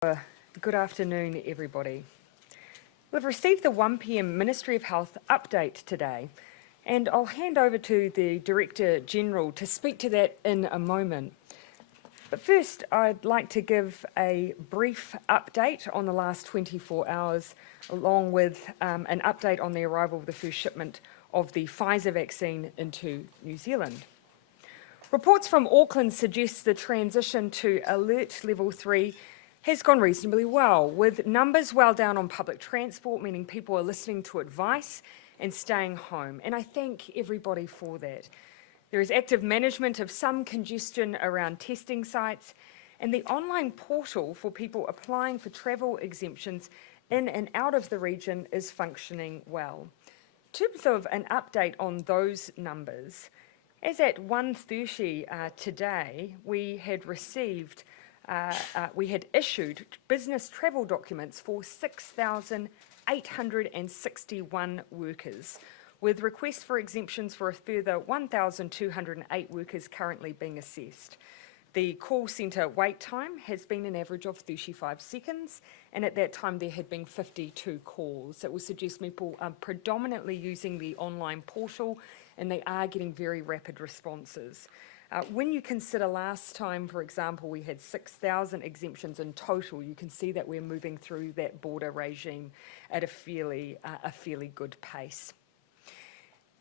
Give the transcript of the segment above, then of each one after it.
Good afternoon, everybody. We've received the 1 p.m. Ministry of Health update today, and I'll hand over to the Director General to speak to that in a moment. But first, I'd like to give a brief update on the last 24 hours, along with an update on the arrival of the first shipment of the Pfizer vaccine into New Zealand. Reports from Auckland suggest the transition to Alert Level 3 has gone reasonably well, with numbers well down on public transport, meaning people are listening to advice and staying home. And I thank everybody for that. There is active management of some congestion around testing sites, and the online portal for people applying for travel exemptions in and out of the region is functioning well. In terms of an update on those numbers, as at 1:30 today, we had issued business travel documents for 6,861 workers, with requests for exemptions for a further 1,208 workers currently being assessed. The call centre wait time has been an average of 35 seconds, and at that time there had been 52 calls. It will suggest people are predominantly using the online portal, and they are getting very rapid responses. When you consider last time, for example, we had 6,000 exemptions in total, you can see that we're moving through that border regime at a fairly good pace.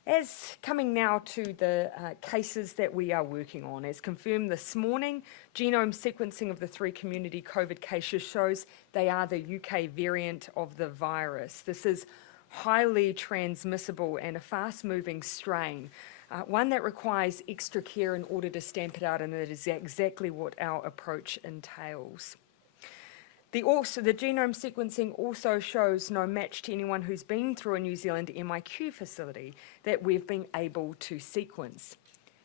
As coming now to the cases that we are working on, as confirmed this morning, genome sequencing of the 3 community COVID cases shows they are the UK variant of the virus. This is highly transmissible and a fast-moving strain. One that requires extra care in order to stamp it out, and that is exactly what our approach entails. The genome sequencing also shows no match to anyone who's been through a New Zealand MIQ facility that we've been able to sequence.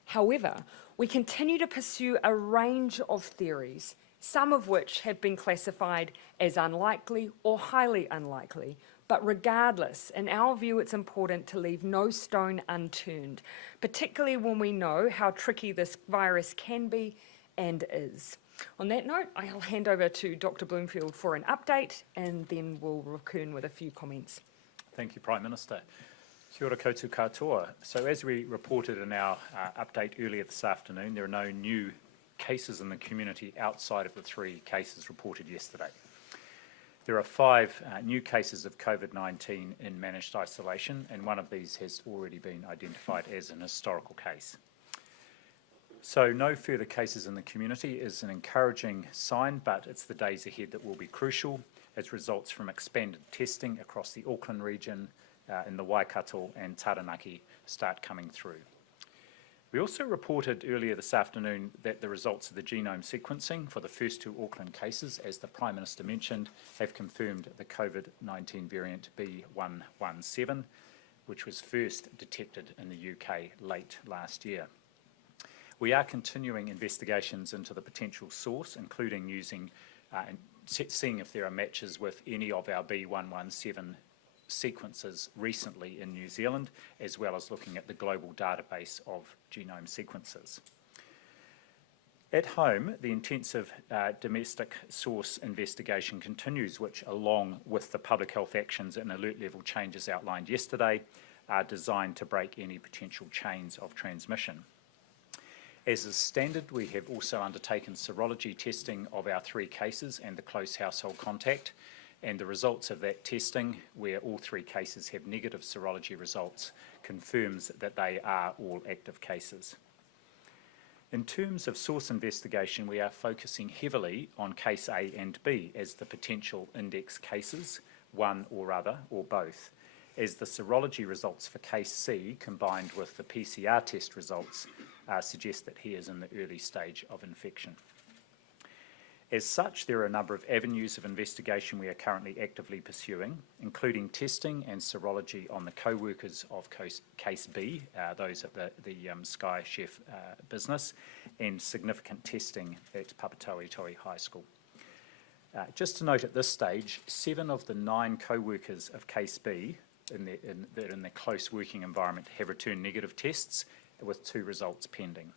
However, we continue to pursue a range of theories, some of which have been classified as unlikely or highly unlikely. But regardless, in our view, it's important to leave no stone unturned, particularly when we know how tricky this virus can be and is. On that note, I'll hand over to Dr. Bloomfield for an update, and then we'll return with a few comments. Thank you, Prime Minister. Kia ora koutou katoa. So as we reported in our update earlier this afternoon, there are no new cases in the community outside of the 3 cases reported yesterday. There are 5 new cases of COVID-19 in managed isolation, and one of these has already been identified as an historical case. So no further cases in the community is an encouraging sign, but it's the days ahead that will be crucial as results from expanded testing across the Auckland region in the Waikato and Taranaki start coming through. We also reported earlier this afternoon that the results of the genome sequencing for the first 2 Auckland cases, as the Prime Minister mentioned, have confirmed the COVID-19 variant B.1.1.7, which was first detected in the UK late last year. We are continuing investigations into the potential source, including using and seeing if there are matches with any of our B.1.1.7 sequences recently in New Zealand, as well as looking at the global database of genome sequences. At home, the intensive domestic source investigation continues, which, along with the public health actions and alert level changes outlined yesterday, are designed to break any potential chains of transmission. As is standard, we have also undertaken serology testing of our 3 cases and the close household contact, and the results of that testing, where all 3 cases have negative serology results, confirms that they are all active cases. In terms of source investigation, we are focusing heavily on case A and B as the potential index cases, one or other, or both, as the serology results for case C, combined with the PCR test results, suggest that he is in the early stage of infection. As such, there are a number of avenues of investigation we are currently actively pursuing, including testing and serology on the co-workers of case B, those at the Sky Chef business, and significant testing at Papatoetoe High School. Just to note at this stage, 7 of the 9 co-workers of case B in their close working environment have returned negative tests, with 2 results pending.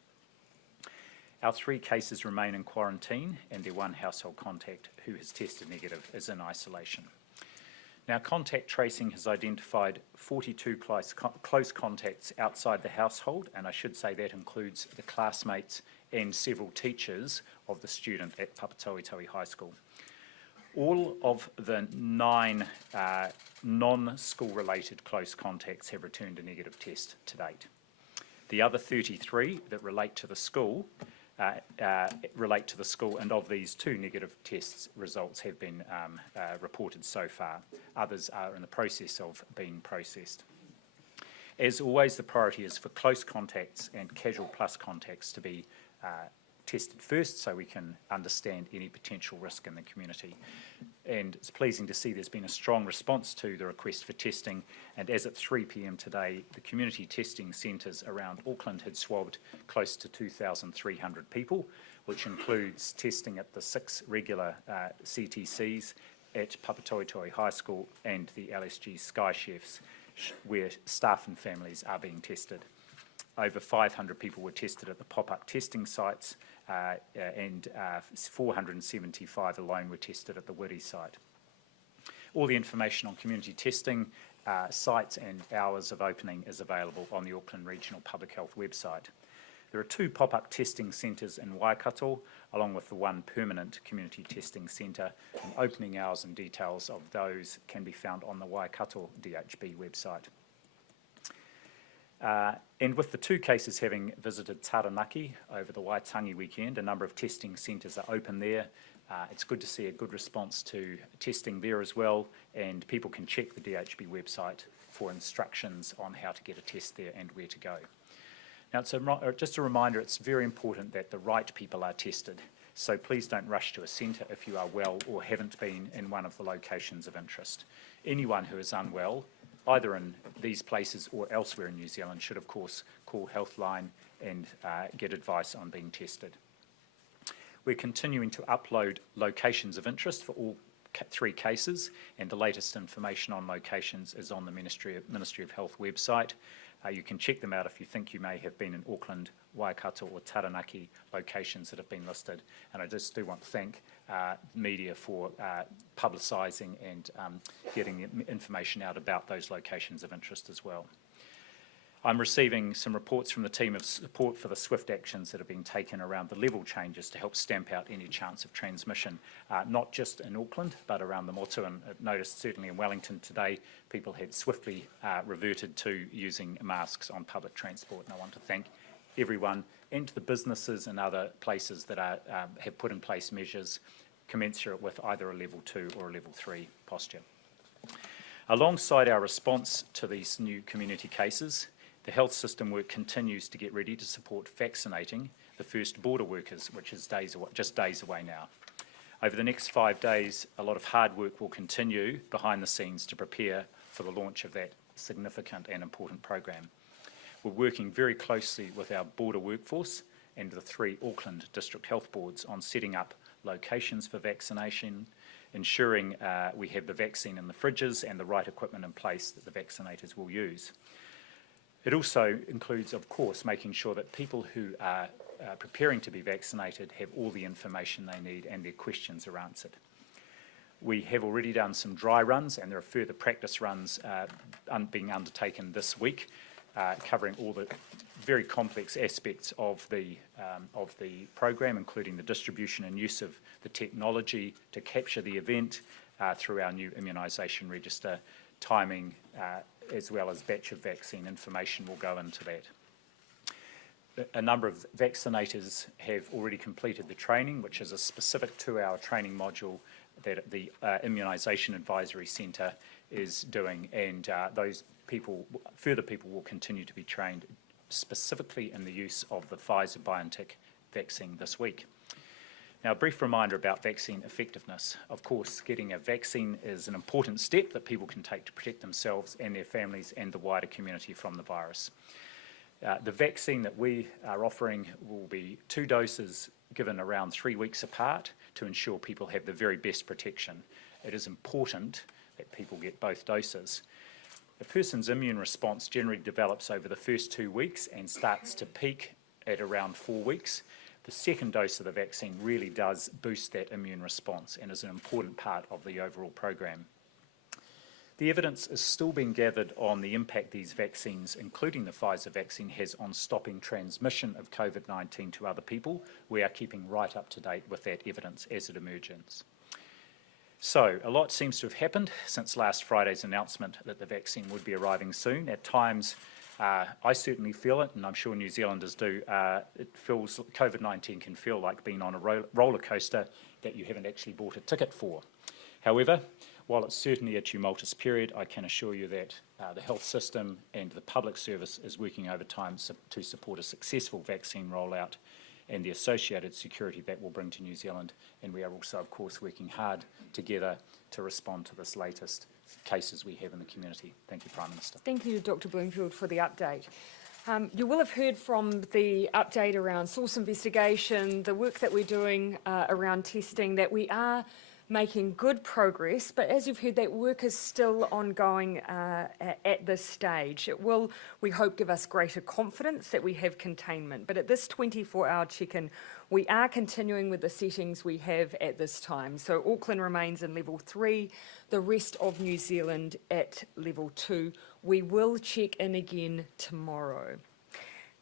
Our 3 cases remain in quarantine, and their 1 household contact who has tested negative is in isolation. Now, contact tracing has identified 42 close contacts outside the household, and I should say that includes the classmates and several teachers of the student at Papatoetoe High School. All of the 9 non-school related close contacts have returned a negative test to date. The other 33 that relate to the school, and of these 2 negative tests results have been reported so far. Others are in the process of being processed. As always, the priority is for close contacts and casual plus contacts to be tested first so we can understand any potential risk in the community. And it's pleasing to see there's been a strong response to the request for testing, and as at 3 p.m. today, the community testing centres around Auckland had swabbed close to 2,300 people, which includes testing at the 6 regular CTCs at Papatoetoe High School and the LSG Sky Chefs, where staff and families are being tested. Over 500 people were tested at the pop-up testing sites, and 475 alone were tested at the Wiri site. All the information on community testing sites and hours of opening is available on the Auckland Regional Public Health website. There are 2 pop-up testing centres in Waikato, along with the 1 permanent community testing centre, and opening hours and details of those can be found on the Waikato DHB website. And with the 2 cases having visited Taranaki over the Waitangi weekend, a number of testing centres are open there. It's good to see a good response to testing there as well, and people can check the DHB website for instructions on how to get a test there and where to go. Now, just a reminder, it's very important that the right people are tested, so please don't rush to a centre if you are well or haven't been in one of the locations of interest. Anyone who is unwell, either in these places or elsewhere in New Zealand, should of course call Healthline and get advice on being tested. We're continuing to upload locations of interest for all 3 cases, and the latest information on locations is on the Ministry of Health website. You can check them out if you think you may have been in Auckland, Waikato or Taranaki locations that have been listed. And I just do want to thank media for publicising and getting information out about those locations of interest as well. I'm receiving some reports from the team of support for the swift actions that have been taken around the level changes to help stamp out any chance of transmission, not just in Auckland, but around the motu. And I've noticed certainly in Wellington today, people had swiftly reverted to using masks on public transport. And I want to thank everyone and the businesses and other places that have put in place measures commensurate with either a level 2 or a level 3 posture. Alongside our response to these new community cases, the health system work continues to get ready to support vaccinating the first border workers, which is just days away now. Over the next 5 days, a lot of hard work will continue behind the scenes to prepare for the launch of that significant and important program. We're working very closely with our border workforce and the 3 Auckland District Health Boards on setting up locations for vaccination, ensuring we have the vaccine in the fridges and the right equipment in place that the vaccinators will use. It also includes, of course, making sure that people who are preparing to be vaccinated have all the information they need and their questions are answered. We have already done some dry runs, and there are further practice runs being undertaken this week, covering all the very complex aspects of the program, including the distribution and use of the technology to capture the event through our new immunisation register. Timing as well as batch of vaccine information will go into that. A number of vaccinators have already completed the training, which is a specific 2-hour training module that the Immunisation Advisory Centre is doing, and further people will continue to be trained specifically in the use of the Pfizer-BioNTech vaccine this week. Now, a brief reminder about vaccine effectiveness. Of course, getting a vaccine is an important step that people can take to protect themselves and their families and the wider community from the virus. The vaccine that we are offering will be 2 doses given around 3 weeks apart to ensure people have the very best protection. It is important that people get both doses. A person's immune response generally develops over the first 2 weeks and starts to peak at around 4 weeks. the second dose of the vaccine really does boost that immune response and is an important part of the overall program. The evidence is still being gathered on the impact these vaccines, including the Pfizer vaccine, has on stopping transmission of COVID-19 to other people. We are keeping right up to date with that evidence as it emerges. So, a lot seems to have happened since last Friday's announcement that the vaccine would be arriving soon. At times, I certainly feel it, and I'm sure New Zealanders do. COVID-19 can feel like being on a roller coaster that you haven't actually bought a ticket for. However, while it's certainly a tumultuous period, I can assure you that the health system and the public service is working overtime to support a successful vaccine rollout and the associated security that will bring to New Zealand. And we are also, of course, working hard together to respond to this latest cases we have in the community. Thank you, Prime Minister. Thank you, Dr. Bloomfield, for the update. You will have heard from the update around source investigation, the work that we're doing around testing, that we are making good progress, but as you've heard, that work is still ongoing at this stage. It will, we hope, give us greater confidence that we have containment, but at this 24-hour check-in, we are continuing with the settings we have at this time. So Auckland remains in level 3, the rest of New Zealand at level 2. We will check in again tomorrow.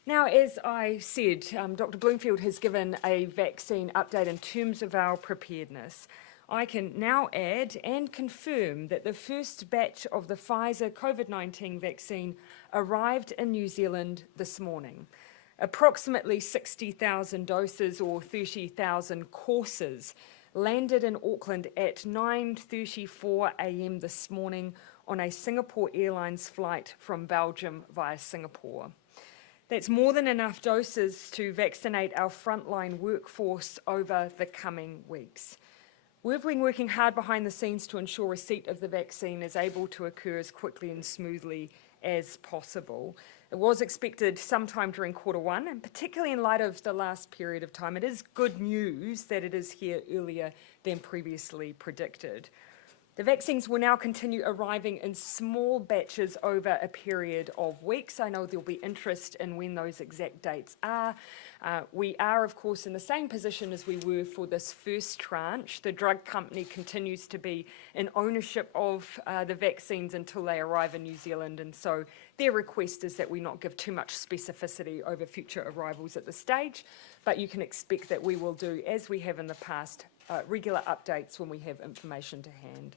Now, as I said, Dr. Bloomfield has given a vaccine update in terms of our preparedness. I can now add and confirm that the first batch of the Pfizer COVID-19 vaccine arrived in New Zealand this morning. Approximately 60,000 doses or 30,000 courses landed in Auckland at 9:34 a.m. this morning on a Singapore Airlines flight from Belgium via Singapore. That's more than enough doses to vaccinate our frontline workforce over the coming weeks. We've been working hard behind the scenes to ensure receipt of the vaccine is able to occur as quickly and smoothly as possible. It was expected sometime during Q1, and particularly in light of the last period of time, it is good news that it is here earlier than previously predicted. The vaccines will now continue arriving in small batches over a period of weeks. I know there'll be interest in when those exact dates are. We are, of course, in the same position as we were for this first tranche. The drug company continues to be in ownership of the vaccines until they arrive in New Zealand, and so their request is that we not give too much specificity over future arrivals at this stage, but you can expect that we will do, as we have in the past, regular updates when we have information to hand.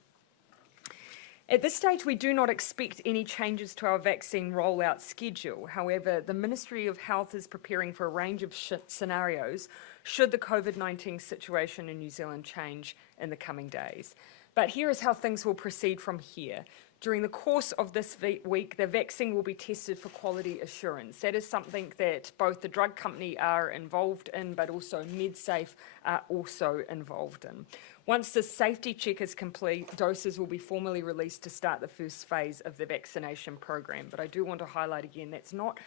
At this stage, we do not expect any changes to our vaccine rollout schedule. However, the Ministry of Health is preparing for a range of scenarios should the COVID-19 situation in New Zealand change in the coming days. But here is how things will proceed from here. During the course of this week, the vaccine will be tested for quality assurance. That is something that both the drug company are involved in, but also MedSafe are also involved in. Once the safety check is complete, doses will be formally released to start the first phase of the vaccination program. But I do want to highlight again, that's not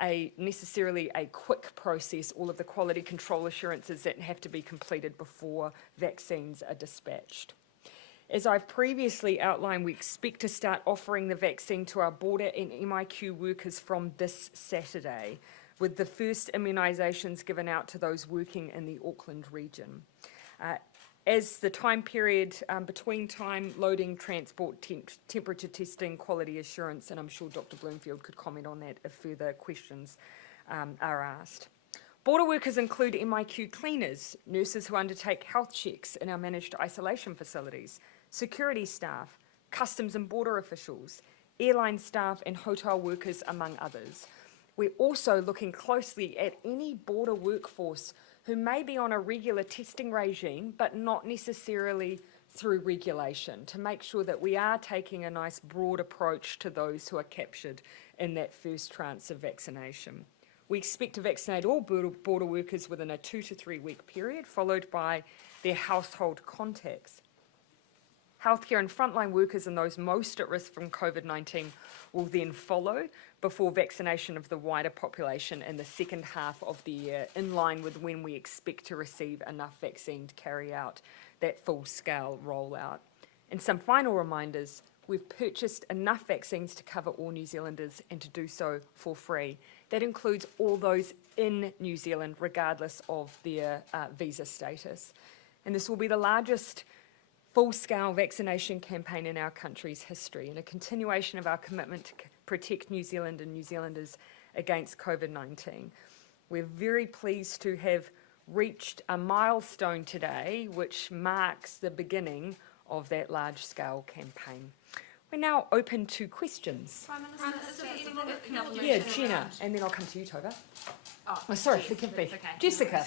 necessarily a quick process. All of the quality control assurances that have to be completed before vaccines are dispatched. As I've previously outlined, we expect to start offering the vaccine to our border and MIQ workers from this Saturday, with the first immunisations given out to those working in the Auckland region. As the time period between time loading, transport, temperature testing, quality assurance, and I'm sure Dr. Bloomfield could comment on that if further questions are asked. Border workers include MIQ cleaners, nurses who undertake health checks in our managed isolation facilities, security staff, customs and border officials, airline staff and hotel workers, among others. We're also looking closely at any border workforce who may be on a regular testing regime, but not necessarily through regulation, to make sure that we are taking a nice broad approach to those who are captured in that first tranche of vaccination. We expect to vaccinate all border workers within a 2 to 3 week period, followed by their household contacts. Healthcare and frontline workers and those most at risk from COVID-19 will then follow before vaccination of the wider population in the second half of the year, in line with when we expect to receive enough vaccine to carry out that full-scale rollout. And some final reminders: we've purchased enough vaccines to cover all New Zealanders and to do so for free. That includes all those in New Zealand, regardless of their visa status. And this will be the largest full-scale vaccination campaign in our country's history, and a continuation of our commitment to protect New Zealand and New Zealanders against COVID-19. We're very pleased to have reached a milestone today, which marks the beginning of that large-scale campaign. We're now open to questions. Prime Minister, is there anything that the government Yeah, should Jenna, around? and then I'll come to you, Tova. Oh, Sorry, yes, forgive me. that's okay. Jessica.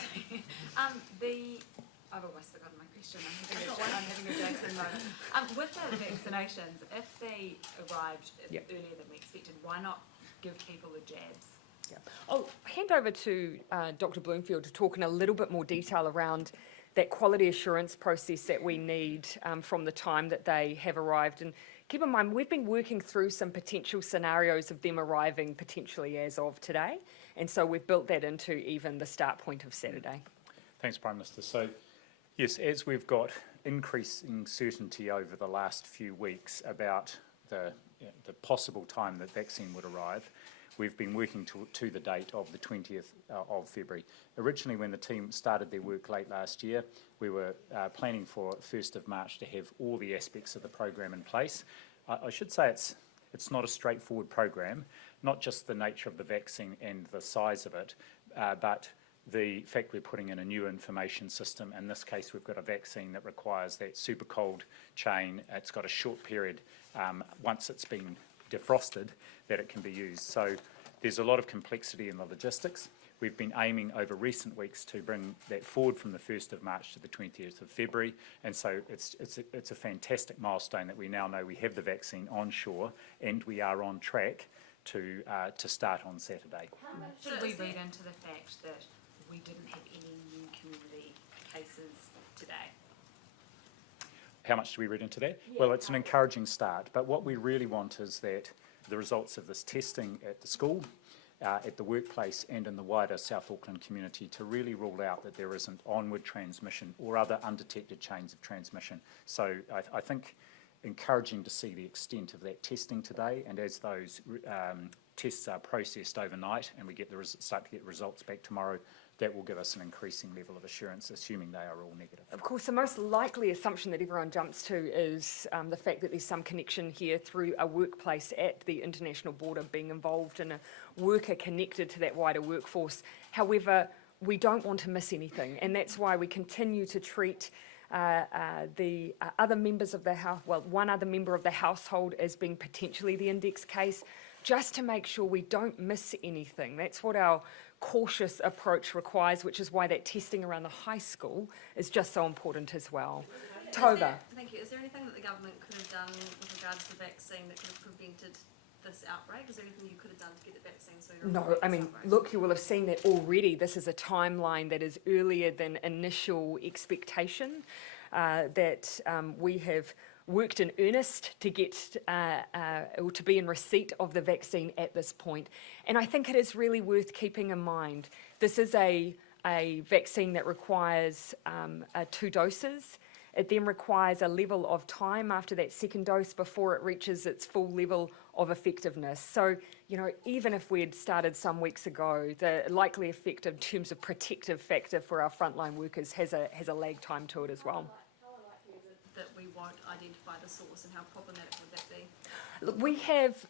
I've almost forgotten my question. I'm having a Jason moment. With the vaccinations, if they arrived Yep. earlier than we expected, why not give people the jabs? Yeah. I'll hand over to Dr. Bloomfield to talk in a little bit more detail around that quality assurance process that we need from the time that they have arrived. And keep in mind, we've been working through some potential scenarios of them arriving potentially as of today. And so we've built that into even the start point of Saturday. Thanks, Prime Minister. So, yes, as we've got increasing certainty over the last few weeks about the possible time that vaccine would arrive, we've been working to the date of the 20th of February. Originally, when the team started their work late last year, we were planning for 1st of March to have all the aspects of the program in place. I should say it's not a straightforward program, not just the nature of the vaccine and the size of it, but the fact we're putting in a new information system. In this case, we've got a vaccine that requires that super cold chain. It's got a short period, once it's been defrosted, that it can be used. So there's a lot of complexity in the logistics. We've been aiming over recent weeks to bring that forward from the 1st of March to the 20th of February. And so it's a fantastic milestone that we now know we have the vaccine on shore and we are on track to start on Saturday. Should we read into the fact that we didn't have any new community cases today? How much do we read into that? Well, it's an encouraging start, but what we really want is that the results of this testing at the school, at the workplace and in the wider South Auckland community to really rule out that there isn't onward transmission or other undetected chains of transmission. So I think encouraging to see the extent of that testing today, and as those tests are processed overnight and we get start to get results back tomorrow, that will give us an increasing level of assurance, assuming they are all negative. Of course, the most likely assumption that everyone jumps to is the fact that there's some connection here through a workplace at the international border being involved and a worker connected to that wider workforce. However, we don't want to miss anything, and that's why we continue to treat the other members of the house, well, one other member of the household as being potentially the index case, just to make sure we don't miss anything. That's what our cautious approach requires, which is why that testing around the high school is just so important as well. Tova. Thank you. Is there anything that the government could have done with regards to the vaccine that could have prevented this outbreak? Is there anything you could have done to get the vaccine sooner? No, I mean, look, you will have seen that already. This is a timeline that is earlier than initial expectation, that we have worked in earnest to get or to be in receipt of the vaccine at this point. And I think it is really worth keeping in mind. This is a vaccine that requires 2 doses. It then requires a level of time after that second dose before it reaches its full level of effectiveness. So, you know, even if we had started some weeks ago, the likely effect in terms of protective factor for our frontline workers has a lag time to it as well. That we won't identify the source, and how problematic would that be? Look, we have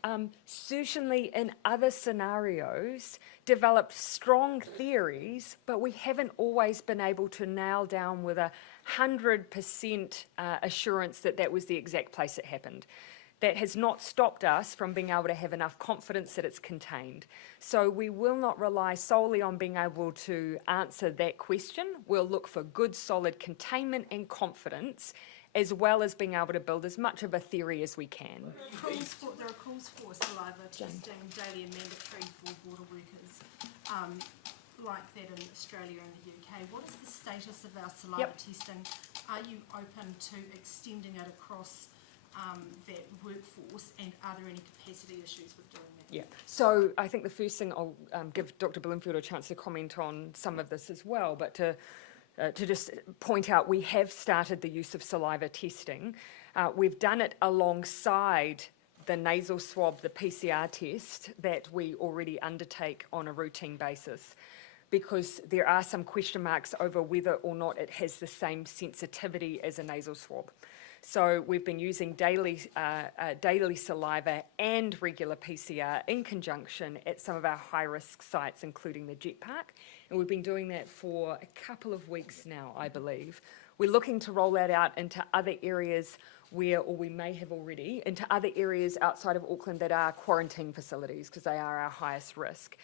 certainly in other scenarios developed strong theories, but we haven't always been able to nail down with 100% assurance that that was the exact place it happened. That has not stopped us from being able to have enough confidence that it's contained. So we will not rely solely on being able to answer that question. We'll look for good, solid containment and confidence, as well as being able to build as much of a theory as we can. There are calls for saliva testing daily and mandatory for border workers, like that in Australia and the UK. What is the status of our saliva testing? Are you open to extending it across that workforce, and are there any capacity issues with doing that? Yeah, so I think the first thing I'll give Dr. Bloomfield a chance to comment on some of this as well, but to just point out, we have started the use of saliva testing. We've done it alongside the nasal swab, the PCR test that we already undertake on a routine basis, because there are some question marks over whether or not it has the same sensitivity as a nasal swab. So we've been using daily saliva and regular PCR in conjunction at some of our high-risk sites, including the jet park, and we've been doing that for a couple of weeks now, I believe. We're looking to roll that out into other areas where, or we may have already, into other areas outside of Auckland that are quarantine facilities, because they are our highest risk.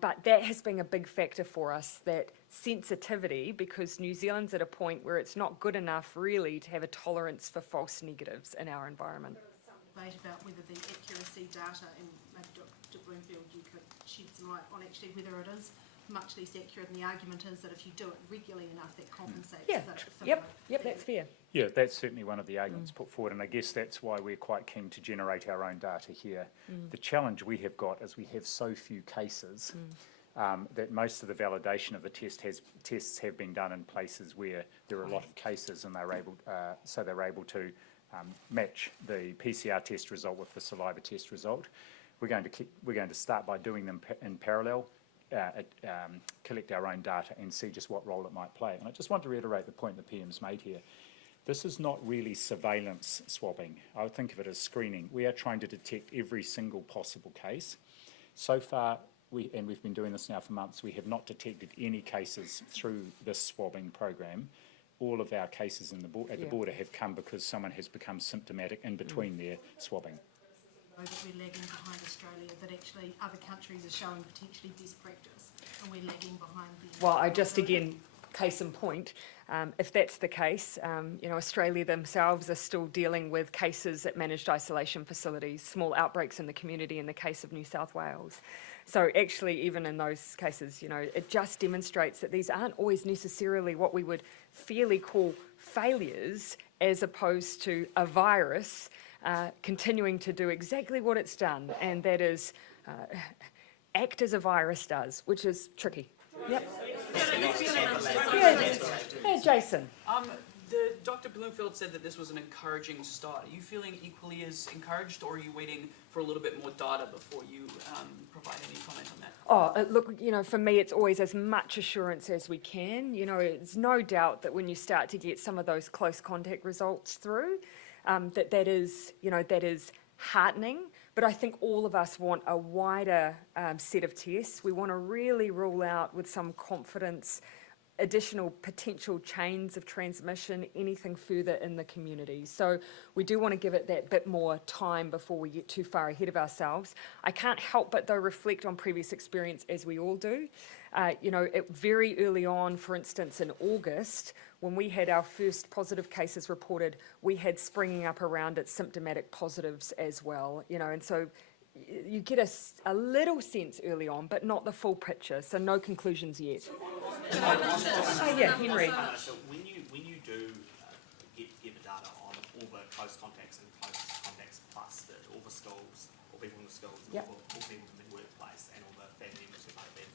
But that has been a big factor for us, that sensitivity, because New Zealand's at a point where it's not good enough really to have a tolerance for false negatives in our environment. Debate about whether the accuracy data, and maybe Dr. Bloomfield, you could shed some light on actually whether it is much less accurate, and the argument is that if you do it regularly enough, that compensates. Yeah, yep, that's fair. Yeah, that's certainly one of the arguments put forward, and I guess that's why we're quite keen to generate our own data here. The challenge we have got is we have so few cases that most of the validation of the tests have been done in places where there are a lot of cases, and they're able to match the PCR test result with the saliva test result. We're going to start by doing them in parallel. Collect our own data and see just what role it might play. And I just want to reiterate the point the PM's made here. This is not really surveillance swabbing. I would think of it as screening. We are trying to detect every single possible case. So far, and we've been doing this now for months, we have not detected any cases through this swabbing program. All of our cases at the border have come because someone has become symptomatic in between their swabbing. That we're lagging behind Australia, that actually other countries are showing potentially best practice, and we're lagging behind them. Well, I just, again, case in point, if that's the case, Australia themselves are still dealing with cases at managed isolation facilities, small outbreaks in the community in the case of New South Wales. So actually, even in those cases, it just demonstrates that these aren't always necessarily what we would fairly call failures, as opposed to a virus continuing to do exactly what it's done, and that is act as a virus does, which is tricky. Yep. Yeah, Jason. Dr. Bloomfield said that this was an encouraging start. Are you feeling equally as encouraged, or are you waiting for a little bit more data before you provide any comment on that? Oh, look, for me, it's always as much assurance as we can. It's no doubt that when you start to get some of those close contact results through, that is heartening. But I think all of us want a wider set of tests. We want to really rule out with some confidence additional potential chains of transmission, anything further in the community. So we do want to give it that bit more time before we get too far ahead of ourselves. I can't help but though reflect on previous experience, as we all do. Very early on, for instance, in August, when we had our first positive cases reported, we had springing up around it symptomatic positives as well, and so you get a little sense early on, but not the full picture, so no conclusions yet. Yeah, Henry. So when you do get the data on all the close contacts and close contacts plus all the schools, all people in the schools, Yep. all people in the workplace, and all the family members who might have been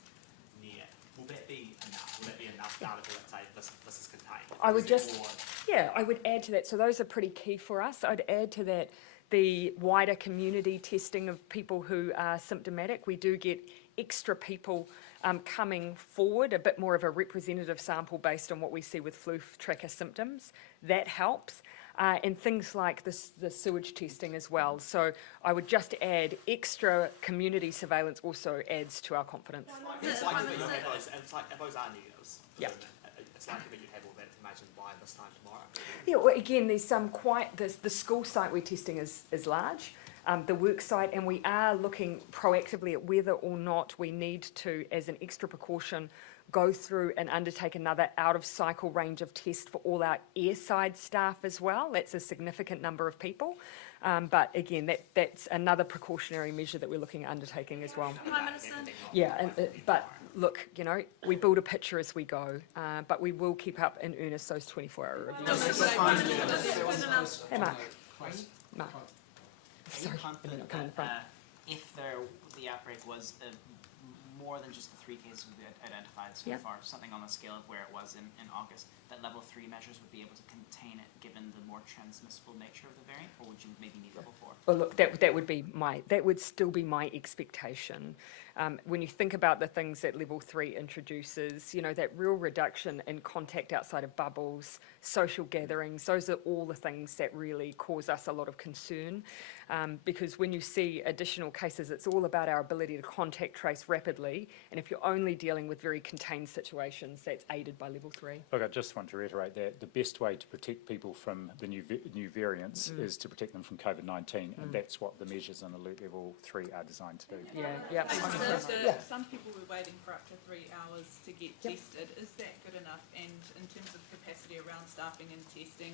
near, will that be enough? Will that be enough data to say this is contained? I would add to that. So those are pretty key for us. I'd add to that the wider community testing of people who are symptomatic. We do get extra people coming forward, a bit more of a representative sample based on what we see with flu tracker symptoms. That helps. And things like the sewage testing as well. So I would just add extra community surveillance also adds to our confidence. It's likely that you have those, and it's like if those are negatives, Yeah. it's likely that you'd have all that information by this time tomorrow. Yeah, well, again, there's some the school site we're testing is large, the work site, and we are looking proactively at whether or not we need to, as an extra precaution, go through and undertake another out-of-cycle range of tests for all our airside staff as well. That's a significant number of people. But again, that's another precautionary measure that we're looking at undertaking as well. Prime Minister? Yeah, but look, we build a picture as we go, but we will keep up in earnest those 24-hour reviews. Hey, Mark. Mark. Sorry, I'm not coming in front. If the outbreak was more than just the 3 cases we've identified so Yep. far, something on the scale of where it was in August, that level 3 measures would be able to contain it given the more transmissible nature of the variant, or would you maybe need level 4? Well, look, that would still be my expectation. When you think about the things that level 3 introduces, that real reduction in contact outside of bubbles, social gatherings, those are all the things that really cause us a lot of concern. Because when you see additional cases, it's all about our ability to contact trace rapidly. And if you're only dealing with very contained situations, that's aided by level 3. Look, I just want to reiterate that the best way to protect people from the new variants is to protect them from COVID-19, and that's what the measures in Alert Level 3 are designed to do. Yeah. Some people were waiting for up to 3 hours to get tested. Is that good enough? And in terms of capacity around staffing and testing,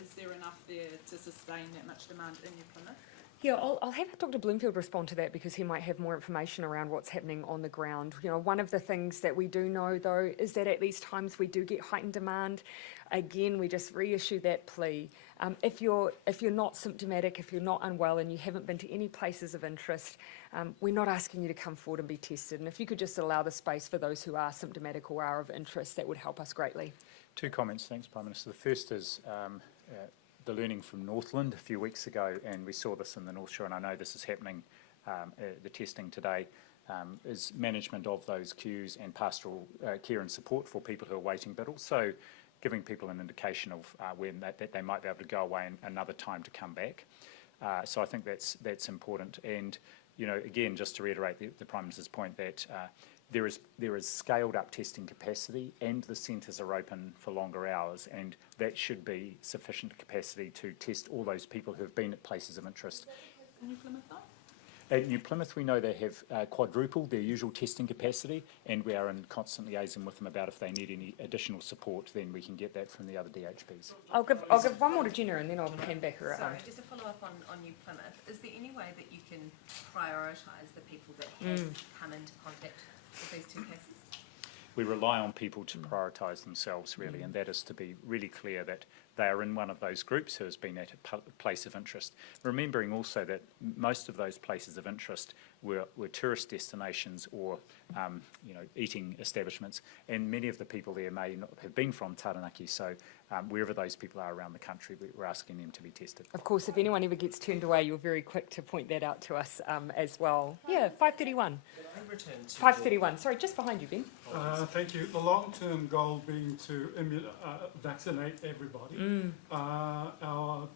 is there enough there to sustain that much demand in your Plymouth? Yeah, I'll have Dr. Bloomfield respond to that because he might have more information around what's happening on the ground. One of the things that we do know, though, is that at these times we do get heightened demand. Again, we just reissue that plea. If you're not symptomatic, if you're not unwell and you haven't been to any places of interest, we're not asking you to come forward and be tested. And if you could just allow the space for those who are symptomatic or are of interest, that would help us greatly. 2 comments, thanks, Prime Minister. The first is the learning from Northland a few weeks ago, and we saw this in the North Shore, and I know this is happening, the testing today, is management of those queues and pastoral care and support for people who are waiting, but also giving people an indication of when that they might be able to go away and another time to come back. So I think that's important. And, again, just to reiterate the Prime Minister's point that there is scaled up testing capacity and the centres are open for longer hours, and that should be sufficient capacity to test all those people who have been at places of interest. New Plymouth though? At New Plymouth, we know they have quadrupled their usual testing capacity, and we are in constant liaison with them about if they need any additional support, then we can get that from the other DHBs. I'll give one more to Jenna and then I'll hand back her. Sorry, just to follow up on New Plymouth, is there any way that you can prioritise the people that have come into contact with these 2 cases? We rely on people to prioritise themselves, really, and that is to be really clear that they are in one of those groups who has been at a place of interest. Remembering also that most of those places of interest were tourist destinations or eating establishments, and many of the people there may not have been from Taranaki, so wherever those people are around the country, we're asking them to be tested. Of course, if anyone ever gets turned away, you're very quick to point that out to us as well. Yeah, 531. 531. Sorry, just behind you, Ben. Thank you. The long-term goal being to vaccinate everybody. Our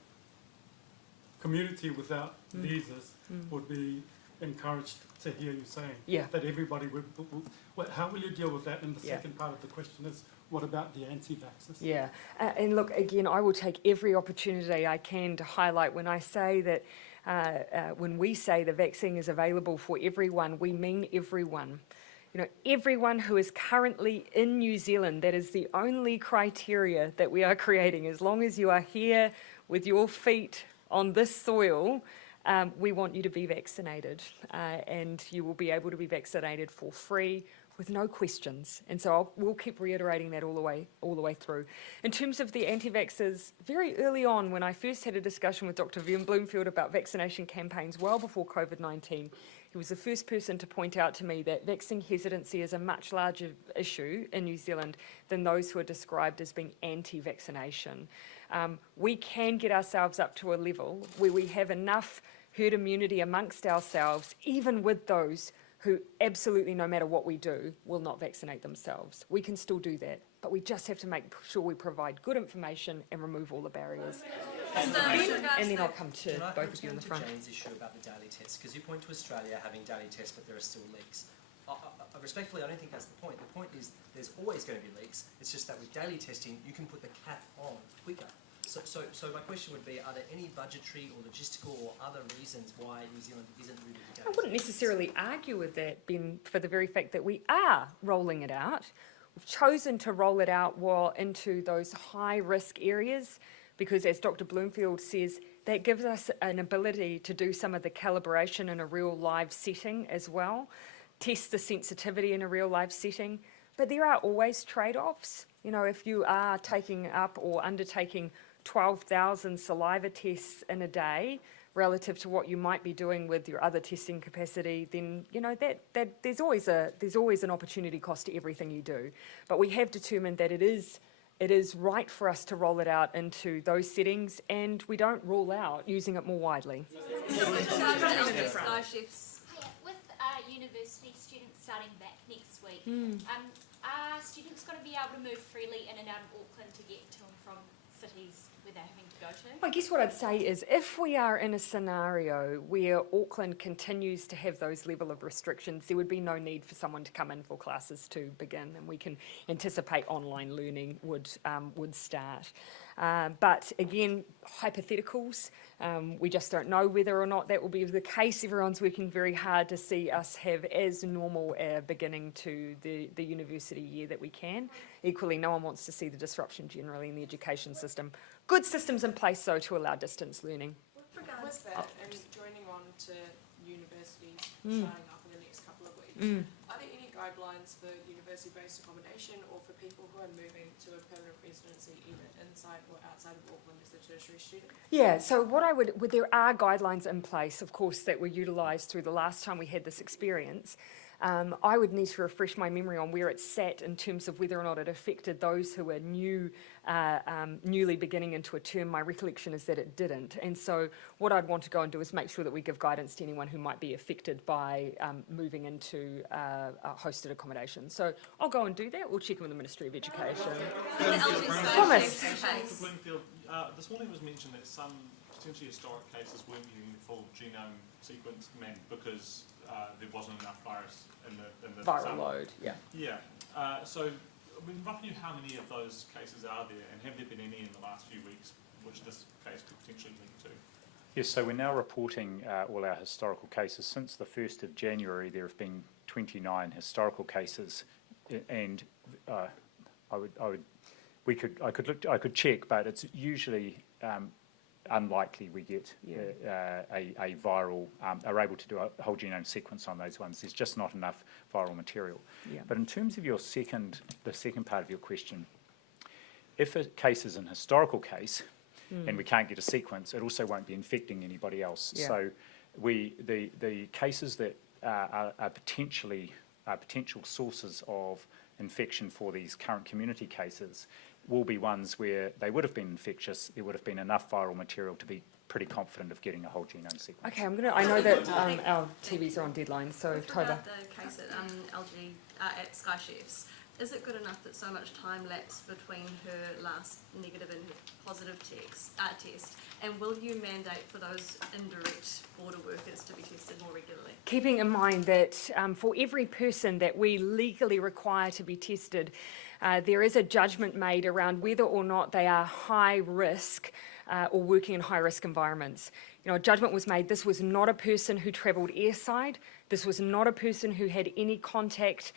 community without visas would be encouraged to hear you saying that everybody would. How will you deal with that? And the second part of the question is, what about the anti-vaxxers? Yeah, and look, again, I will take every opportunity I can to highlight when I say that when we say the vaccine is available for everyone, we mean everyone. Everyone who is currently in New Zealand, that is the only criteria that we are creating. As long as you are here with your feet on this soil, we want you to be vaccinated, and you will be able to be vaccinated for free with no questions. And so we'll keep reiterating that all the way through. In terms of the anti-vaxxers, very early on when I first had a discussion with Dr. Bloomfield about vaccination campaigns well before COVID-19, he was the first person to point out to me that vaccine hesitancy is a much larger issue in New Zealand than those who are described as being anti-vaccination. We can get ourselves up to a level where we have enough herd immunity amongst ourselves, even with those who absolutely, no matter what we do, will not vaccinate themselves. We can still do that, but we just have to make sure we provide good information and remove all the barriers. And then I'll come to both of you in the front. Can I return to Jane's issue about the daily tests? Because you point to Australia having daily tests, but there are still leaks. Respectfully, I don't think that's the point. The point is there's always going to be leaks. It's just that with daily testing, you can put the cap on quicker. So my question would be, are there any budgetary or logistical or other reasons why New Zealand isn't moving to daily I wouldn't necessarily argue with that, Ben, for the very fact that we are rolling it out. We've chosen to roll it out into those high-risk areas because, as Dr. Bloomfield says, that gives us an ability to do some of the calibration in a real live setting as well, test the sensitivity in a real live setting. But there are always trade-offs. If you are taking up or undertaking 12,000 saliva tests in a day relative to what you might be doing with your other testing capacity, then that there's always an opportunity cost to everything you do. But we have determined that it is right for us to roll it out into those settings, and we don't rule out using it more widely. Sky Chefs. With university students starting back next week, are students going to be able to move freely in and out of Auckland to get to and from cities where they're having to go to? I guess what I'd say is if we are in a scenario where Auckland continues to have those level of restrictions, there would be no need for someone to come in for classes to begin, and we can anticipate online learning would start. But again, hypotheticals, we just don't know whether or not that will be the case. Everyone's working very hard to see us have as normal a beginning to the university year that we can. Equally, no one wants to see the disruption generally in the education system. Good systems in place, though, to allow distance learning. With regards to that, and joining on to universities starting up in the next couple of weeks, are there any guidelines for university-based accommodation or for people who are moving to a permanent residency either inside or outside of Auckland as a tertiary student? Yeah, so there are guidelines in place, of course, that were utilised through the last time we had this experience. I would need to refresh my memory on where it sat in terms of whether or not it affected those who were newly beginning into a term. My recollection is that it didn't. And so what I'd want to go and do is make sure that we give guidance to anyone who might be affected by moving into hosted accommodation. So I'll go and do that. We'll check in with the Ministry of Education. Thomas. Dr. Bloomfield, this morning it was mentioned that some potentially historic cases weren't getting the full genome sequence mapped because there wasn't enough virus in the Viral load, yeah. Yeah. So, roughly how many of those cases are there, and have there been any in the last few weeks which this case could potentially link to? Yes, so we're now reporting all our historical cases. Since the 1st of January, there have been 29 historical cases, and I could check, but it's usually unlikely we get a viral, are able to do a whole genome sequence on those ones. There's just not enough viral material. Yeah. But in terms of the second part of your question, if a case is an historical case and we can't get a sequence, it also won't be infecting anybody else. Yeah. So the cases that are potential sources of infection for these current community cases will be ones where they would have been infectious, there would have been enough viral material to be pretty confident of getting a whole genome sequence. Okay, I know that our TVs are on deadline, so With Toba. regard the case at LG, at Sky Chefs, is it good enough that so much time lapsed between her last negative and positive test? And will you mandate for those indirect border workers to be tested more regularly? Keeping in mind that for every person that we legally require to be tested, there is a judgment made around whether or not they are high risk or working in high risk environments. A judgment was made. This was not a person who travelled airside. This was not a person who had any contact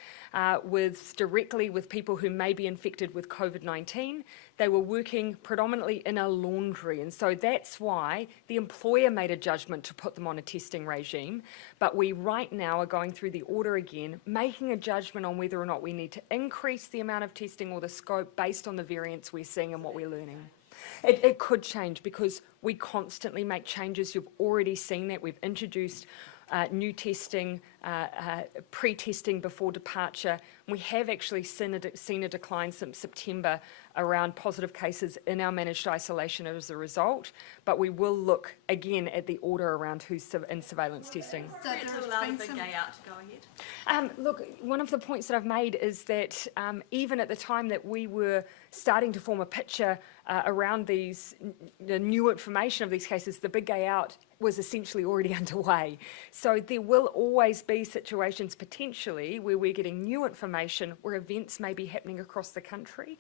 directly with people who may be infected with COVID-19. They were working predominantly in a laundry, and so that's why the employer made a judgment to put them on a testing regime. But we right now are going through the order again, making a judgment on whether or not we need to increase the amount of testing or the scope based on the variants we're seeing and what we're learning. It could change because we constantly make changes. You've already seen that. We've introduced new testing, pre-testing before departure. We have actually seen a decline since September around positive cases in our managed isolation as a result, but we will look again at the order around who's in surveillance testing. So to allow the big gay out to go ahead? Look, one of the points that I've made is that even at the time that we were starting to form a picture around the new information of these cases, the big gay out was essentially already underway. So there will always be situations potentially where we're getting new information, where events may be happening across the country.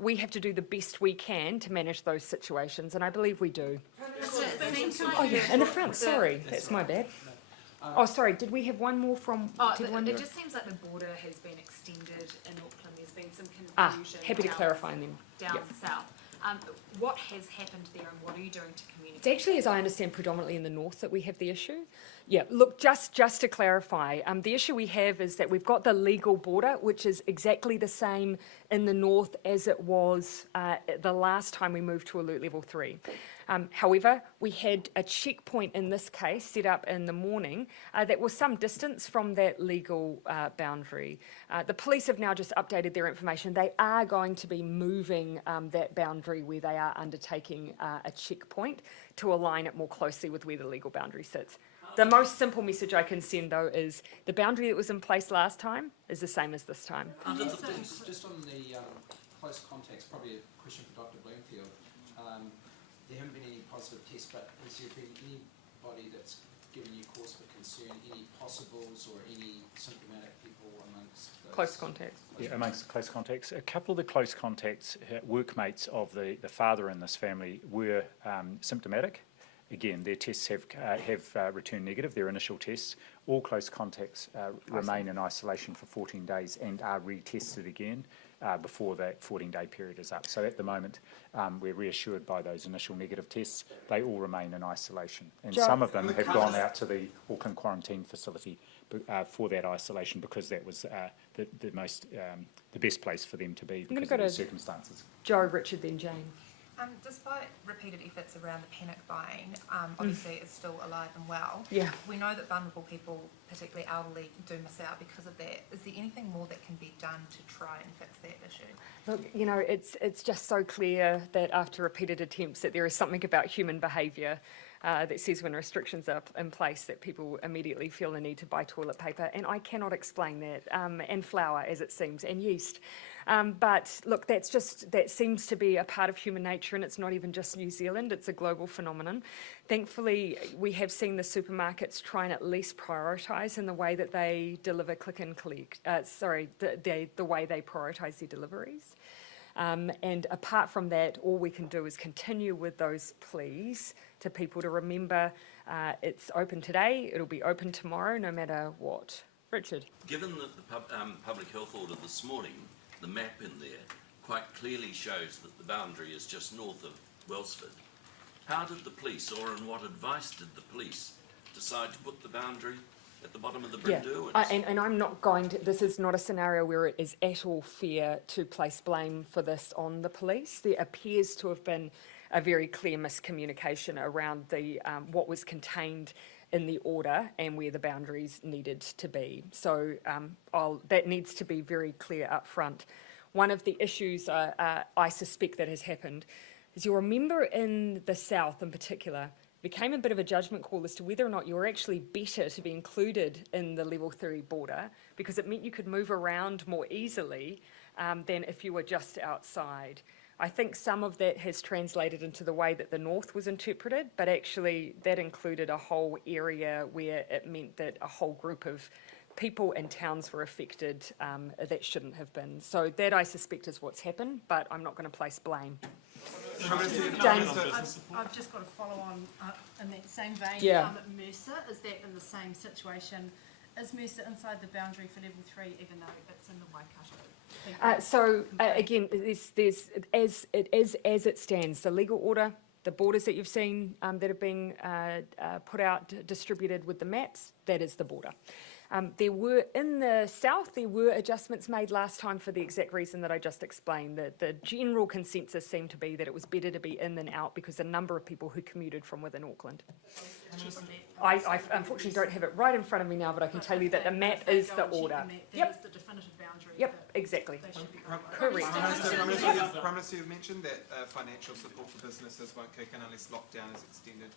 We have to do the best we can to manage those situations, and I believe we do. Oh yeah, in the front, sorry, that's my bad. Oh, sorry, did we have one more from... It just seems like the border has been extended in Auckland. There's been some confusion. Happy to clarify on them. Down south. What has happened there and what are you doing to communicate? It's actually, as I understand, predominantly in the north that we have the issue. Yeah, look, just to clarify, the issue we have is that we've got the legal border, which is exactly the same in the north as it was the last time we moved to alert level 3. However, we had a checkpoint in this case set up in the morning that was some distance from that legal boundary. The police have now just updated their information. They are going to be moving that boundary where they are undertaking a checkpoint to align it more closely with where the legal boundary sits. The most simple message I can send, though, is the boundary that was in place last time is the same as this time. Just on the close context, probably a question for Dr. Bloomfield. There haven't been any positive tests, but has there been anybody that's given you cause for concern, any possibles or any symptomatic people amongst those? Close contacts. Yeah, amongst the close contacts. A couple of the close contacts, workmates of the father in this family, were symptomatic. Again, their tests have returned negative, their initial tests. All close contacts remain in isolation for 14 days and are retested again before that 14-day period is up. So at the moment, we're reassured by those initial negative tests. They all remain in isolation. And some of them have gone out to the Auckland quarantine facility for that isolation because that was the best place for them to be because of their circumstances. Joe, Richard, then Jane. Despite repeated efforts around the panic buying, obviously it's still alive and well. Yeah. We know that vulnerable people, particularly elderly, do miss out because of that. Is there anything more that can be done to try and fix that issue? Look, you know, it's just so clear that after repeated attempts that there is something about human behaviour that says when restrictions are in place that people immediately feel the need to buy toilet paper, and I cannot explain that, and flour as it seems, and yeast. But look, that seems to be a part of human nature, and it's not even just New Zealand, it's a global phenomenon. Thankfully, we have seen the supermarkets try and at least prioritise in the way that they deliver click and collect, the way they prioritise their deliveries. And apart from that, all we can do is continue with those pleas to people to remember it's open today, it'll be open tomorrow, no matter what. Richard? Given that the public health order this morning, the map in there quite clearly shows that the boundary is just north of Wellsford, how did the police, or on what advice did the police, decide to put the boundary at the bottom of the Brindle? And I'm not going to, this is not a scenario where it is at all fair to place blame for this on the police. There appears to have been a very clear miscommunication around the what was contained in the order and where the boundaries needed to be. So that needs to be very clear up front. One of the issues I suspect that has happened is, you'll remember in the South in particular, became a bit of a judgment call as to whether or not you were actually better to be included in the level 3 border, because it meant you could move around more easily than if you were just outside. I think some of that has translated into the way that the North was interpreted, but actually that included a whole area where it meant that a whole group of people and towns were affected that shouldn't have been. So that, I suspect, is what's happened, but I'm not going to place blame. James, I've just got to follow on in that same vein. Yeah. Mercer, is that in the same situation? Is Mercer inside the boundary for level 3, even though it's in the Waikato? Again, there's as it stands, the legal order, the borders that you've seen that are being put out, distributed with the maps, that is the border. There were, in the South, there were adjustments made last time for the exact reason that I just explained. The general consensus seemed to be that it was better to be in than out because the number of people who commuted from within Auckland. I unfortunately don't have it right in front of me now, but I can tell you that the map is the order. That is the definitive boundary. Yep, exactly. Correct. Prime Minister, you've mentioned that financial support for businesses won't kick in unless lockdown is extended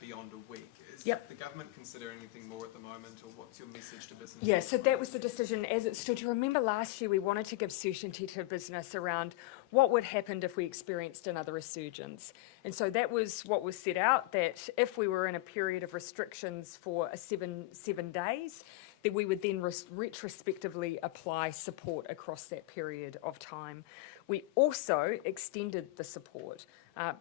beyond a week. Is the government considering anything more at the moment, or what's your message to businesses? Yeah, so that was the decision as it stood. You remember last year we wanted to give certainty to business around what would happen if we experienced another resurgence. And so that was what was set out, that if we were in a period of restrictions for 7 days, that we would then retrospectively apply support across that period of time. We also extended the support.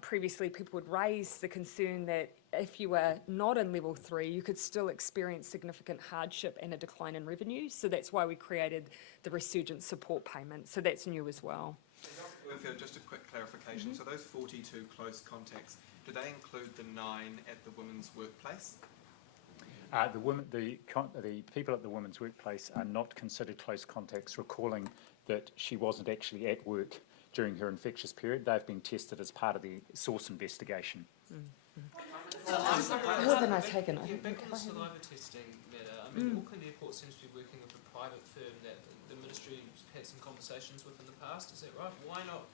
Previously, people would raise the concern that if you were not in level 3, you could still experience significant hardship and a decline in revenue. So that's why we created the resurgence support payment. So that's new as well. Just a quick clarification. So those 42 close contacts, do they include the 9 at the women's workplace? The people at the women's workplace are not considered close contacts, recalling that she wasn't actually at work during her infectious period. They've been tested as part of the source investigation. More than I've taken. I Back think on the saliva testing matter, I mean, Auckland Airport seems to be working with a private firm that the ministry had some conversations with in the past, is that right? Why not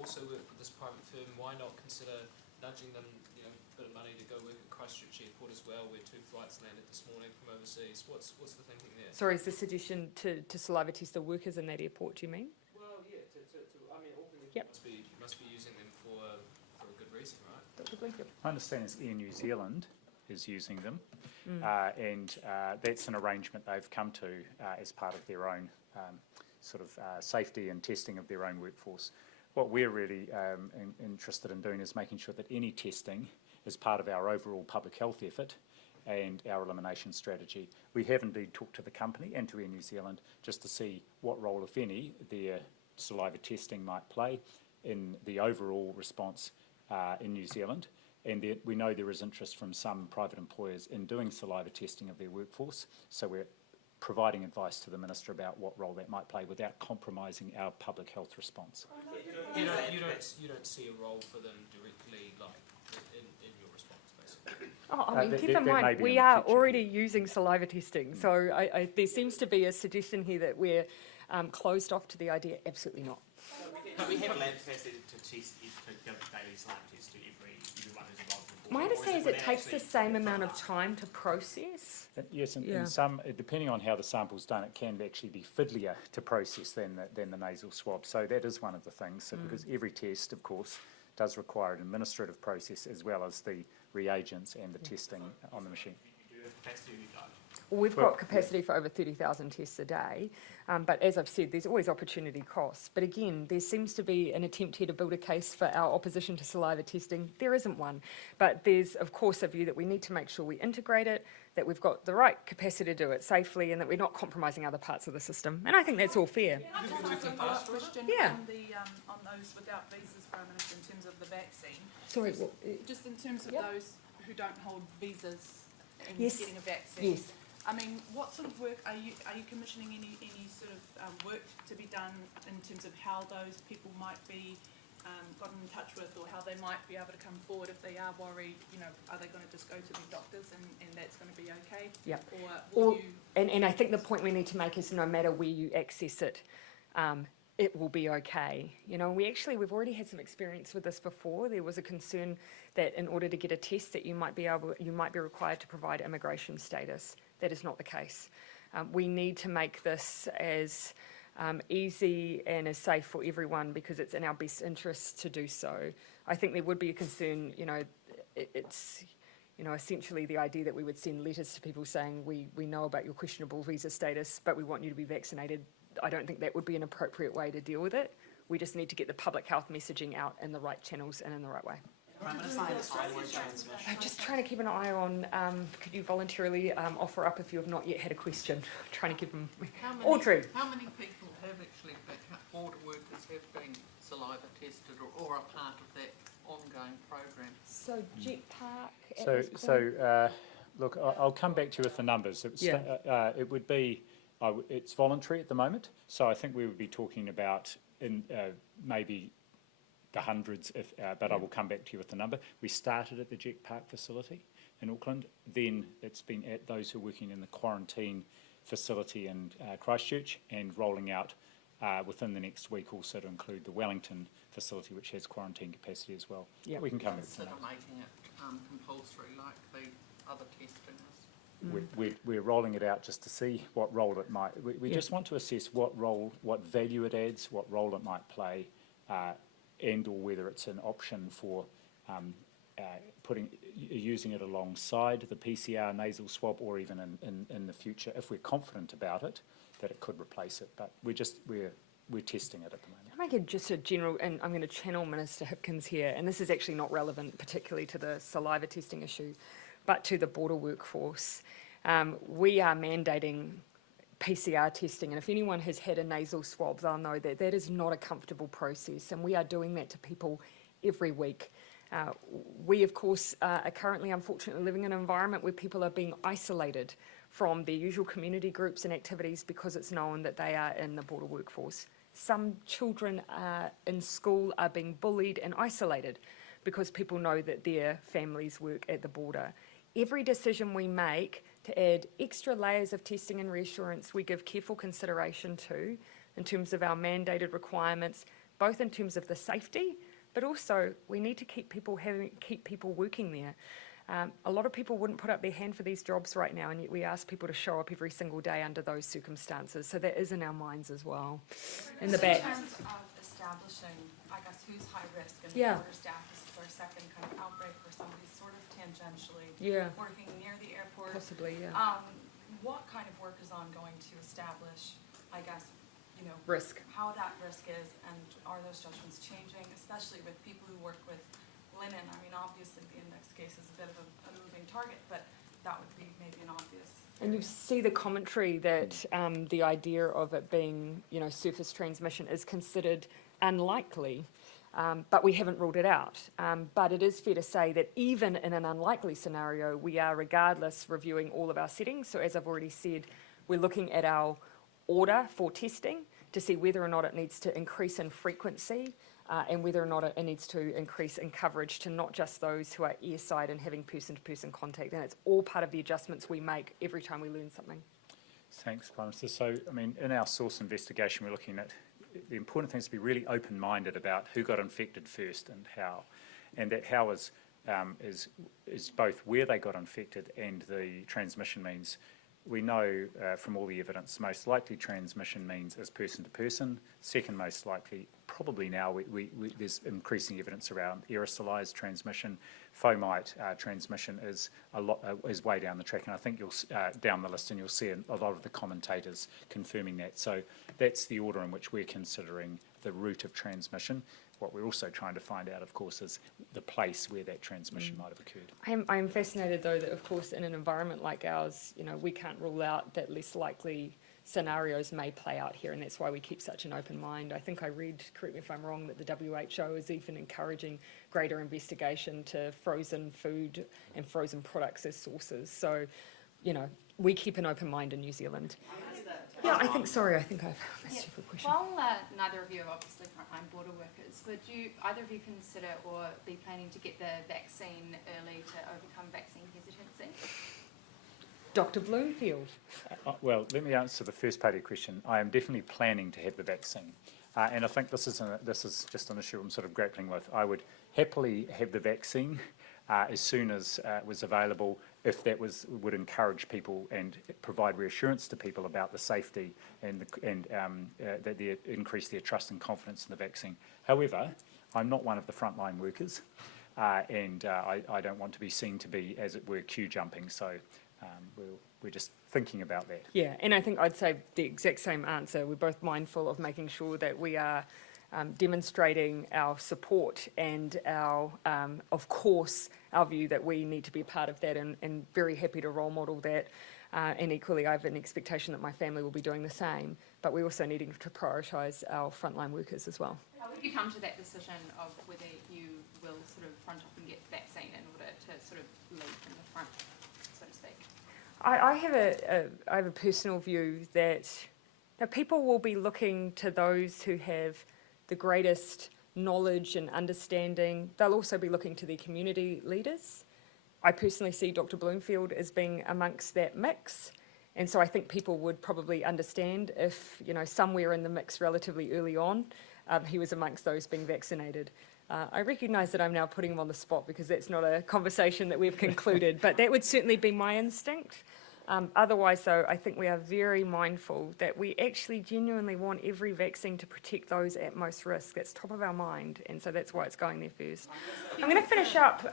also work with this private firm? Why not consider nudging them, a bit of money to go work at Christchurch Airport as well, where 2 flights landed this morning from overseas? What's the thinking there? Sorry, is the suggestion to saliva test the workers in that airport, do you mean? Well, yeah, Auckland Airport must be using them for a good reason, right? Dr. Blinken. My understanding is Air New Zealand is using them, and that's an arrangement they've come to as part of their own safety and testing of their own workforce. What we're really interested in doing is making sure that any testing is part of our overall public health effort and our elimination strategy. We have indeed talked to the company and to Air New Zealand just to see what role, if any, their saliva testing might play in the overall response in New Zealand. And we know there is interest from some private employers in doing saliva testing of their workforce, so we're providing advice to the Minister about what role that might play without compromising our public health response. You don't see a role for them directly, in your response, basically? I mean, keep in mind, we are already using saliva testing, so there seems to be a suggestion here that we're closed off to the idea. Absolutely not. But we have lab capacity to test, to give daily saliva tests to everyone who's involved in the board. My understanding is it takes the same amount of time to process. Yes, in some, depending on how the sample's done, it can actually be fiddlier to process than the nasal swab. So that is one of the things, so because every test, of course, does require an administrative process as well as the reagents and the testing on the machine. You do have capacity or you don't? Well, we've got capacity for over 30,000 tests a day, but as I've said, there's always opportunity costs. But again, there seems to be an attempt here to build a case for our opposition to saliva testing. There isn't one, but there's of course a view that we need to make sure we integrate it, that we've got the right capacity to do it safely, and that we're not compromising other parts of the system. And I think that's all fair. Can I just ask a follow-up question on those without visas, Prime Minister, in terms of the vaccine? Sorry, just in terms of those who don't hold visas and Yes. getting a vaccine. Yes. I mean, what sort of work are you commissioning any sort of work to be done in terms of how those people might be gotten in touch with, or how they might be able to come forward if they are worried? Are they going to just go to their doctors and that's going to be okay? Yeah. Or will you? And I think the point we need to make is no matter where you access it, it will be okay. We've already had some experience with this before. There was a concern that in order to get a test that you might be required to provide immigration status. That is not the case. We need to make this as easy and as safe for everyone because it's in our best interest to do so. I think there would be a concern, it's essentially the idea that we would send letters to people saying we know about your questionable visa status, but we want you to be vaccinated. I don't think that would be an appropriate way to deal with it. We just need to get the public health messaging out in the right channels and in the right way. I'm just trying to keep an eye on, could you voluntarily offer up if you have not yet had a question? I'm trying to keep them. Audrey. How many people have actually, border workers have been saliva tested or are part of that ongoing program? So Jet Park. Look, I'll come back to you with the numbers. It would be, it's voluntary at the moment, so I think we would be talking about maybe the hundreds, but I will come back to you with the number. We started at the Jet Park facility in Auckland, then it's been at those who are working in the quarantine facility in Christchurch, and rolling out within the next week also to include the Wellington facility, which has quarantine capacity as well. Yep. We can come back to that. Instead of making it compulsory like the other testing is. We're rolling it out just to see what role it might. We just want to assess what value it adds, what role it might play, and or whether it's an option for using it alongside the PCR nasal swab, or even in the future, if we're confident about it, that it could replace it. But we're testing it at the moment. Can I make just a general, and I'm going to channel Minister Hipkins here, and this is actually not relevant particularly to the saliva testing issue, but to the border workforce. We are mandating PCR testing, and if anyone has had a nasal swab, they'll know that that is not a comfortable process, and we are doing that to people every week. We, of course, are currently unfortunately living in an environment where people are being isolated from their usual community groups and activities because it's known that they are in the border workforce. Some children in school are being bullied and isolated because people know that their families work at the border. Every decision we make to add extra layers of testing and reassurance, we give careful consideration to in terms of our mandated requirements, both in terms of the safety, but also we need to keep people working there. A lot of people wouldn't put up their hand for these jobs right now, and yet we ask people to show up every single day under those circumstances. So that is in our minds as well. In the back. In terms of establishing, I guess, who's high risk and Yeah. border staff, this is our second kind of outbreak where somebody's sort of tangentially working near the airport. Possibly, yeah. What kind of work is ongoing to establish, I guess, Risk. how that risk is, and are those judgments changing, especially with people who work with linen? I mean, obviously the index case is a bit of a moving target, but that would be maybe an obvious. And you see the commentary that the idea of it being, surface transmission is considered unlikely, but we haven't ruled it out. But it is fair to say that even in an unlikely scenario, we are regardless reviewing all of our settings. So as I've already said, we're looking at our order for testing to see whether or not it needs to increase in frequency and whether or not it needs to increase in coverage to not just those who are airside and having person-to-person contact. And it's all part of the adjustments we make every time we learn something. Thanks, Prime Minister. So, in our source investigation, we're looking at the important thing is to be really open-minded about who got infected first and how. And that how is both where they got infected and the transmission means. We know from all the evidence, most likely transmission means is person to person. Second most likely, probably now, there's increasing evidence around aerosolized transmission. Fomite transmission is way down the track, and I think you'll down the list, and you'll see a lot of the commentators confirming that. So that's the order in which we're considering the route of transmission. What we're also trying to find out, of course, is the place where that transmission might have occurred. I'm fascinated, though, that, of course, in an environment like ours, we can't rule out that less likely scenarios may play out here, and that's why we keep such an open mind. I think I read, correct me if I'm wrong, that the WHO is even encouraging greater investigation to frozen food and frozen products as sources. So, we keep an open mind in New Zealand. Yeah, I think I've missed your question. While neither of you are obviously frontline border workers, would you either of you consider or be planning to get the vaccine early to overcome vaccine hesitancy? Dr. Bloomfield. Well, let me answer the first part of your question. I am definitely planning to have the vaccine. And I think this is just an issue I'm sort of grappling with. I would happily have the vaccine as soon as it was available, if that would encourage people and provide reassurance to people about the safety and that they increase their trust and confidence in the vaccine. However, I'm not one of the frontline workers, and I don't want to be seen to be, as it were, queue jumping. So we're just thinking about that. Yeah, and I think I'd say the exact same answer. We're both mindful of making sure that we are demonstrating our support and our, of course, our view that we need to be a part of that, and very happy to role model that. And equally, I have an expectation that my family will be doing the same, but we're also needing to prioritise our frontline workers as well. How would you come to that decision of whether you will sort of front up and get the vaccine in order to sort of lead from the front, so to speak? I have a personal view that people will be looking to those who have the greatest knowledge and understanding. They'll also be looking to their community leaders. I personally see Dr. Bloomfield as being amongst that mix, and so I think people would probably understand if, somewhere in the mix relatively early on, he was amongst those being vaccinated. I recognise that I'm now putting him on the spot because that's not a conversation that we've concluded, but that would certainly be my instinct. Otherwise, though, I think we are very mindful that we actually genuinely want every vaccine to protect those at most risk. That's top of our mind, and so that's why it's going there first. I'm going to finish up.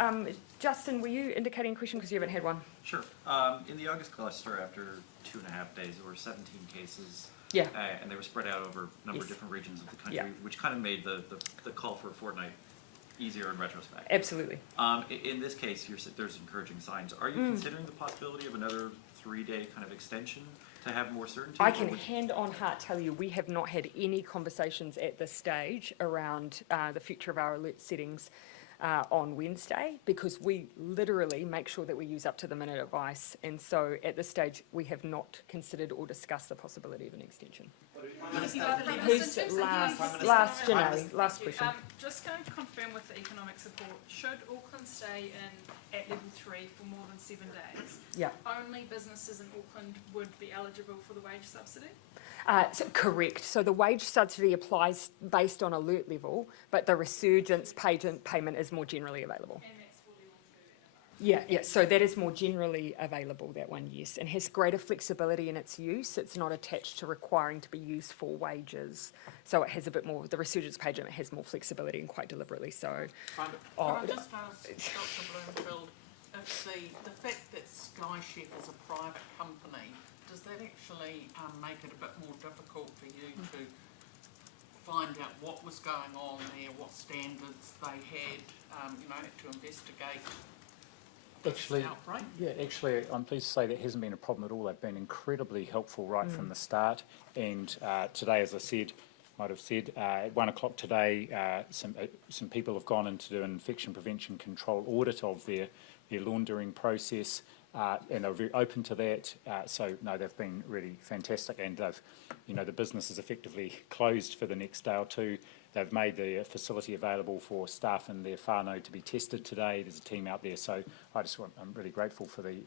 Justin, were you indicating a question because you haven't had one? Sure. In the August cluster, after 2.5 days, there were 17 cases. Yeah. And they were spread out over a number of different regions of the country, which kind of made the call for a fortnight easier in retrospect. Absolutely. In this case, there's encouraging signs. Are you considering the possibility of another 3-day kind of extension to have more certainty? I can hand on heart tell you we have not had any conversations at this stage around the future of our alert settings. on Wednesday, because we literally make sure that we use up to the minute advice. And so at this stage, we have not considered or discussed the possibility of an extension. Who's last, Janae, last question. Just going to confirm with the economic support, should Auckland stay in at level 3 for more than 7 days? Yeah. Only businesses in Auckland would be eligible for the wage subsidy? Correct. So the wage subsidy applies based on alert level, but the resurgence payment is more generally available. And that's for level 2 and above? Yeah. So that is more generally available, that one, yes, and has greater flexibility in its use. It's not attached to requiring to be used for wages. So it has a bit more, the resurgence payment has more flexibility, and quite deliberately so. Can I just ask Dr. Bloomfield, if the fact that Sky Chef is a private company, does that actually make it a bit more difficult for you to find out what was going on there, what standards they had, to investigate Actually, this outbreak? actually, I'm pleased to say that hasn't been a problem at all. They've been incredibly helpful right from the start. And today, as I said, at 1 o'clock today, some people have gone in to do an infection prevention control audit of their laundering process. And they're very open to that. So no, they've been really fantastic, and the business is effectively closed for the next day or two. They've made the facility available for staff in their whānau to be tested today. There's a team out there, so I'm really grateful for the